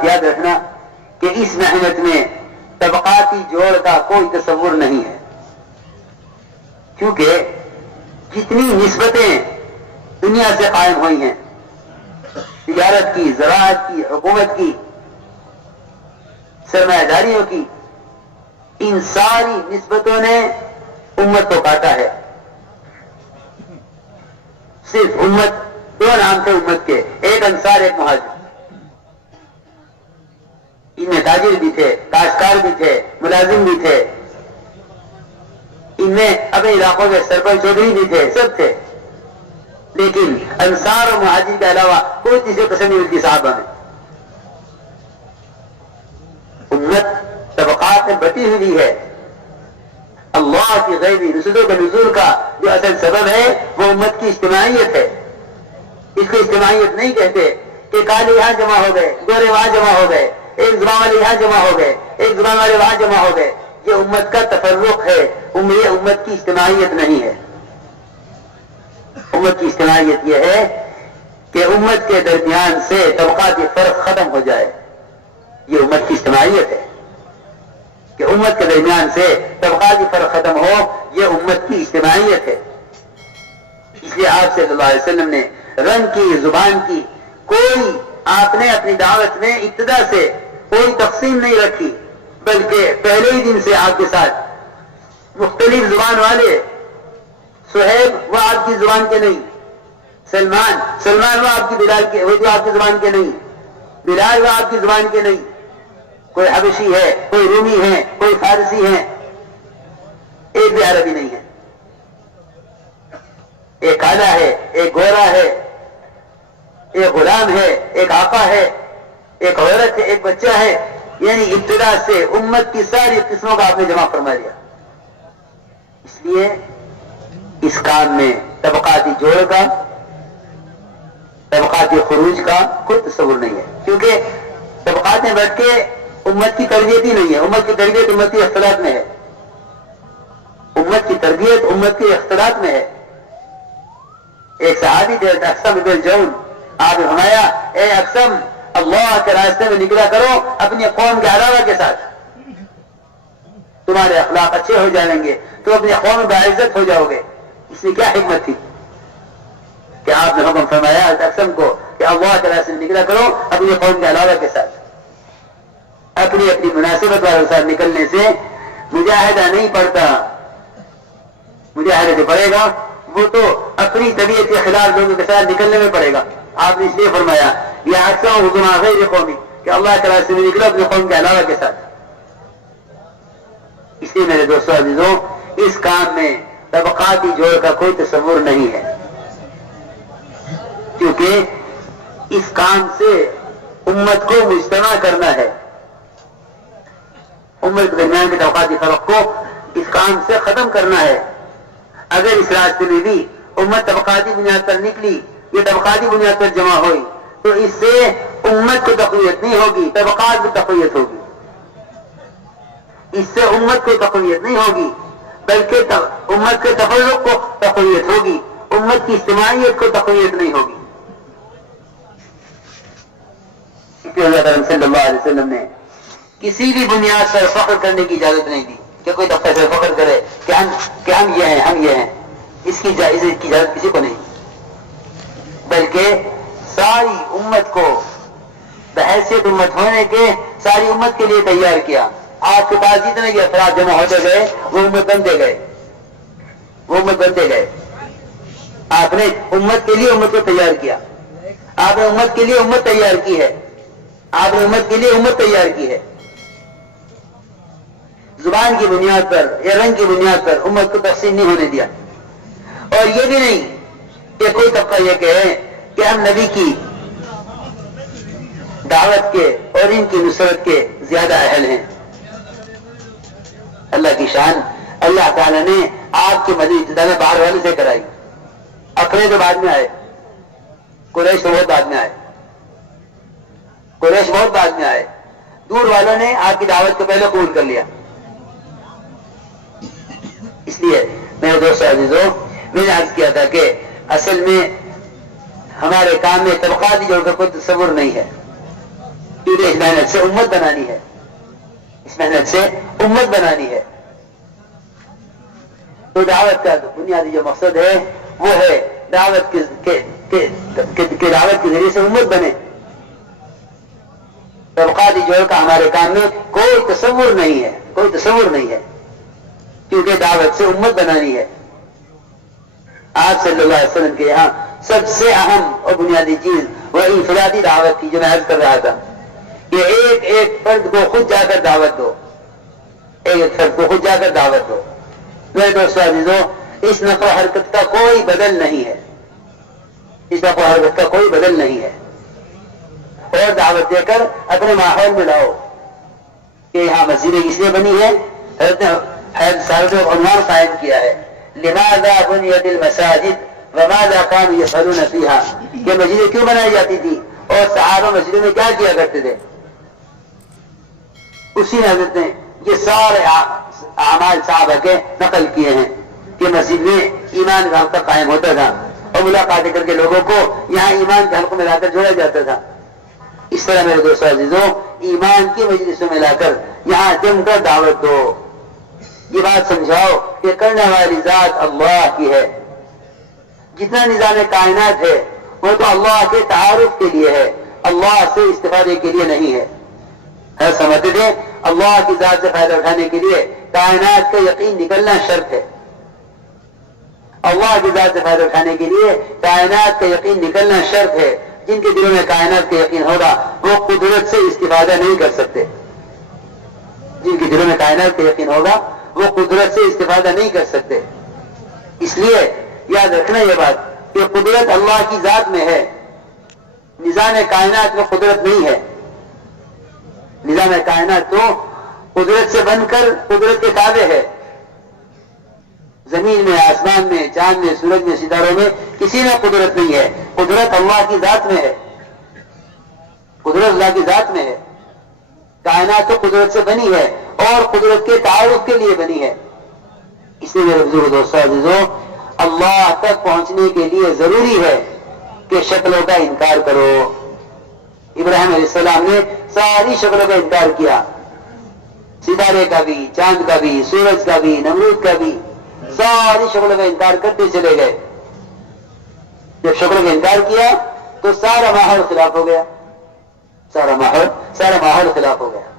بات یاد رکھنا کہ اس محنت میں طبقاتی جوڑ کا کوئی تصور نہیں ہے، کیونکہ جتنی نسبتیں دنیا سے قائم ہوئی ہیں، تجارت کی، زراعت کی، حکومت کی، سرمایہ داریوں کی، ان ساری نسبتوں نے امت کو کاٹا ہے۔ صرف امت، دو نام تھے امت کے، ایک انصار ایک مہاجر۔ ان میں تاجر بھی تھے، کاشتکار بھی تھے، ملازم بھی تھے، ان میں اپنے علاقوں کے سرپنچ چودھری بھی تھے، سب تھے، لیکن انصار اور مہاجر کے علاوہ کوئی تیسری قسم نہیں ملتی صحابہ میں۔ امت طبقات میں بٹی ہوئی ہے۔ اللہ کی غیبی رسولوں کے نزول کا جو اصل سبب ہے وہ امت کی اجتماعیت ہے۔ اس کو اجتماعیت نہیں کہتے کہ کالے یہاں جمع ہو گئے، گورے وہاں جمع ہو گئے، ایک زبان والے یہاں جمع ہو گئے، ایک زبان والے وہاں جمع ہو گئے۔ یہ امت کا تفرق ہے، یہ امت کی اجتماعیت نہیں ہے۔ امت کی اجتماعیت یہ ہے کہ امت کے درمیان سے طبقاتی فرق ختم ہو جائے، یہ امت کی اجتماعیت ہے۔ کہ امت کے درمیان سے طبقاتی فرق ختم ہو، یہ امت کی اجتماعیت ہے۔ اس لیے آپ صلی اللہ علیہ وسلم نے رنگ کی، زبان کی، کوئی آپ نے اپنی دعوت میں ابتدا سے کوئی تقسیم نہیں رکھی، بلکہ پہلے ہی دن سے آپ کے ساتھ مختلف زبان والے، صہیب وہ آپ کی زبان کے نہیں، سلمان وہ آپ کی بلال کے، وہ جو آپ کی زبان کے نہیں، بلال وہ آپ کی زبان کے نہیں، کوئی حبشی ہے، کوئی رومی ہے، کوئی فارسی ہے، ایک بھی عربی نہیں ہے۔ ایک کالا ہے، ایک گورا ہے، ایک غلام ہے، ایک آقا ہے، ایک عورت ہے، ایک بچہ ہے، یعنی ابتدا سے امت کی ساری قسموں کا آپ نے جمع فرما لیا۔ اس لیے اس کام میں طبقاتی جوڑ کا، طبقاتی خروج کا کوئی تصور نہیں ہے، کیونکہ طبقات میں بیٹھ کے امت کی تربیت ہی نہیں ہے۔ امت کی تربیت امت کی اختلاط میں ہے، امت کی تربیت امت کے اختلاط میں ہے۔ ایک صحابی تھے اقسم بن جون، آپ نے فرمایا اے اقسم، اللہ کے راستے میں نکلا کرو اپنی قوم کے علاوہ کے ساتھ، تمہارے اخلاق اچھے ہو جائیں گے، تم اپنی قوم باعزت ہو جاؤ گے۔ اس میں کیا حکمت تھی کہ آپ نے حکم فرمایا اقسم کو کہ اللہ کے راستے میں نکلا کرو اپنی قوم کے علاوہ کے ساتھ۔ اپنی مناسبت والے ساتھ نکلنے سے مجاہدہ نہیں پڑتا، مجاہدہ جو پڑے گا وہ تو اپنی طبیعت کے خلاف لوگوں کے ساتھ نکلنے میں پڑے گا۔ آپ نے اس لیے فرمایا یہ اکثر حکمہ غیر قومی کہ اللہ کے راستے میں نکلو اپنی قوم کے علاوہ کے ساتھ۔ اس لیے میرے دوستو عزیزوں، اس کام میں طبقاتی جوڑ کا کوئی تصور نہیں ہے، کیونکہ اس کام سے امت کو مجتمع کرنا ہے، امت کے درمیان کے طبقاتی فرق کو اس کام سے ختم کرنا ہے۔ اگر اس راستے میں بھی امت طبقاتی بنیاد پر نکلی، یہ طبقاتی بنیاد پر جمع ہوئی، تو اس سے امت کو تقویت نہیں ہوگی، طبقات کو تقویت ہوگی۔ اس سے امت کو تقویت نہیں ہوگی، بلکہ امت کے تفرق کو تقویت ہوگی، امت کی اجتماعیت کو تقویت نہیں ہوگی۔ اس لیے اللہ تعالیٰ صلی اللہ علیہ وسلم نے کسی بھی بنیاد پر فخر کرنے کی اجازت نہیں دی کہ کوئی دفتر سے فخر کرے کہ ہم یہ ہیں، ہم یہ ہیں۔ اس کی اجازت کسی کو نہیں، بلکہ ساری امت کو بحیثیت امت ہونے کے ساری امت کے لیے تیار کیا۔ آپ کے پاس جتنے بھی افراد جمع ہوتے گئے وہ امت بنتے گئے، وہ امت بنتے گئے۔ آپ نے امت کے لیے امت کو تیار کیا، آپ نے امت کے لیے امت تیار کی ہے، آپ نے امت کے لیے امت تیار کی ہے۔ زبان کی بنیاد پر یا رنگ کی بنیاد پر امت کو تقسیم نہیں ہونے دیا، اور یہ بھی نہیں کہ کوئی طبقہ یہ کہے کہ ہم نبی کی دعوت کے اور ان کی نصرت کے زیادہ اہل ہیں۔ اللہ کی شان، اللہ تعالیٰ نے آپ کی مدد ابتدا میں باہر والے سے کرائی، اپنے تو بعد میں آئے، قریش تو بہت بعد میں آئے، قریش بہت بعد میں آئے، دور والوں نے آپ کی دعوت کو پہلے قبول کر لیا۔ اس لیے میرے دوست عزیزوں، میں نے عرض کیا تھا کہ اصل میں ہمارے کام میں طبقاتی جوڑ کا کوئی تصور نہیں ہے، کیونکہ اس محنت سے امت بنانی ہے، اس محنت سے امت بنانی ہے۔ تو دعوت کا بنیادی جو مقصد ہے وہ ہے دعوت کے دعوت کے ذریعے سے امت بنے۔ طبقاتی جوڑ کا ہمارے کام میں کوئی تصور نہیں ہے، کوئی تصور نہیں ہے، کیونکہ دعوت سے امت بنانی ہے۔ آپ صلی اللہ علیہ وسلم کے یہاں سب سے اہم اور بنیادی چیز وہ انفرادی دعوت تھی، جو میں عرض کر رہا تھا کہ ایک ایک فرد کو خود جا کر دعوت دو، ایک ایک فرد کو خود جا کر دعوت دو۔ میرے دوستو عزیزو، اس نقل و حرکت کا کوئی بدل نہیں ہے، اس نقل و حرکت کا کوئی بدل نہیں ہے، اور دعوت دے کر اپنے ماحول میں لاؤ کہ یہاں مسجدیں اس لیے بنی ہے۔ حضرت صاحب نے عنوان قائم کیا ہے، لماذا بنیت المساجد وماذا كانوا يفعلون فيها، کہ مسجدیں کیوں بنائی جاتی تھی اور صحابہ مسجدوں میں کیا کیا کرتے تھے۔ اسی حضرت نے یہ سارے اعمال صحابہ کے نقل کیے ہیں کہ مسجد میں ایمان کا حلقہ قائم ہوتا تھا اور ملاقاتیں کر کے لوگوں کو یہاں ایمان کے حلقوں میں لا کر جوڑا جاتا تھا۔ اس طرح میرے دوستو عزیزوں، ایمان کی مجلسوں میں لا کر یہاں جم کر دعوت دو، یہ بات سمجھاؤ کہ کرنے والی ذات اللہ کی ہے۔ جتنا نظام کائنات ہے وہ تو اللہ کے تعارف کے لیے ہے، اللہ سے استفادے کے لیے نہیں ہے۔ سمجھتے تھے اللہ کی ذات سے فائدہ اٹھانے کے لیے کائنات کا یقین نکلنا شرط ہے، اللہ کی ذات سے فائدہ اٹھانے کے لیے کائنات کا یقین نکلنا شرط ہے۔ جن کے دلوں میں کائنات کا یقین ہوگا وہ قدرت سے استفادہ نہیں کر سکتے، جن کے دلوں میں کائنات کا یقین ہوگا وہ قدرت سے استفادہ نہیں کر سکتے۔ اس لیے یاد رکھنا یہ بات کہ قدرت اللہ کی ذات میں ہے، نظام کائنات میں قدرت نہیں ہے۔ نظام کائنات تو قدرت سے بن کر قدرت کے تابع ہے۔ زمین میں، آسمان میں، چاند میں، سورج میں، ستاروں میں کسی میں قدرت نہیں ہے، قدرت اللہ کی ذات میں ہے، قدرت اللہ کی ذات میں ہے۔ کائنات تو قدرت سے بنی ہے اور قدرت کے تعارف کے لیے بنی ہے۔ اس لیے میرے بزرگ دوستو عزیزو، اللہ تک پہنچنے کے لیے ضروری ہے کہ شکلوں کا انکار کرو۔ ابراہیم علیہ السلام نے ساری شکلوں کا انکار کیا، ستارے کا بھی، چاند کا بھی، سورج کا بھی، نمرود کا بھی، ساری شکلوں کا انکار کرتے چلے گئے۔ جب شکلوں کا انکار کیا تو سارا ماحول خلاف ہو گیا، سارا ماحول خلاف ہو گیا۔